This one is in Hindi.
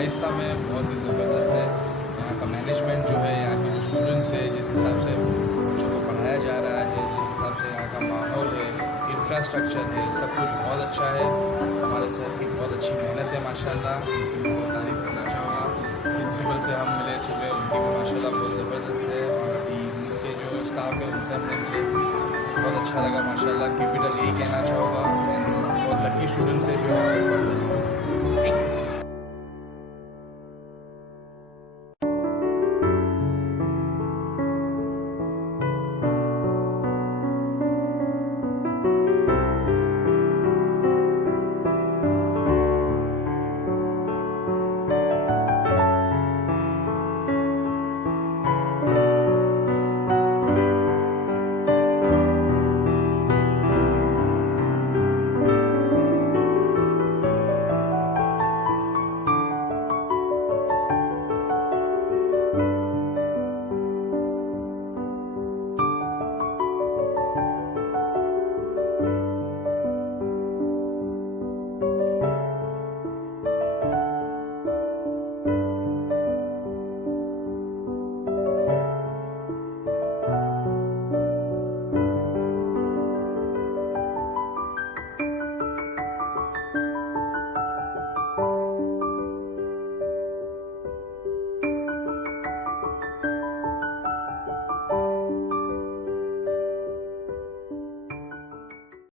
शाइस्ता में बहुत ही ज़बरदस्त है। यहाँ का मैनेजमेंट जो है, यहाँ के जो स्टूडेंट्स है, जिस हिसाब से बच्चों को पढ़ाया जा रहा है, जिस हिसाब से यहाँ का माहौल है, इंफ्रास्ट्रक्चर है, सब कुछ बहुत अच्छा है। हमारे सर की बहुत अच्छी मेहनत है माशाल्लाह, उनको तारीफ़ करना चाहूँगा। प्रिंसिपल से हम मिले सुबह, उनकी भी माशाल्लाह बहुत ज़बरदस्त है, और अभी उनके जो स्टाफ है उनसे हमने मिले, बहुत अच्छा लगा माशाल्लाह। कैपिटल यही कहना चाहूँगा, बहुत लकी स्टूडेंट्स है जो यहाँ पर पढ़ रहे हैं।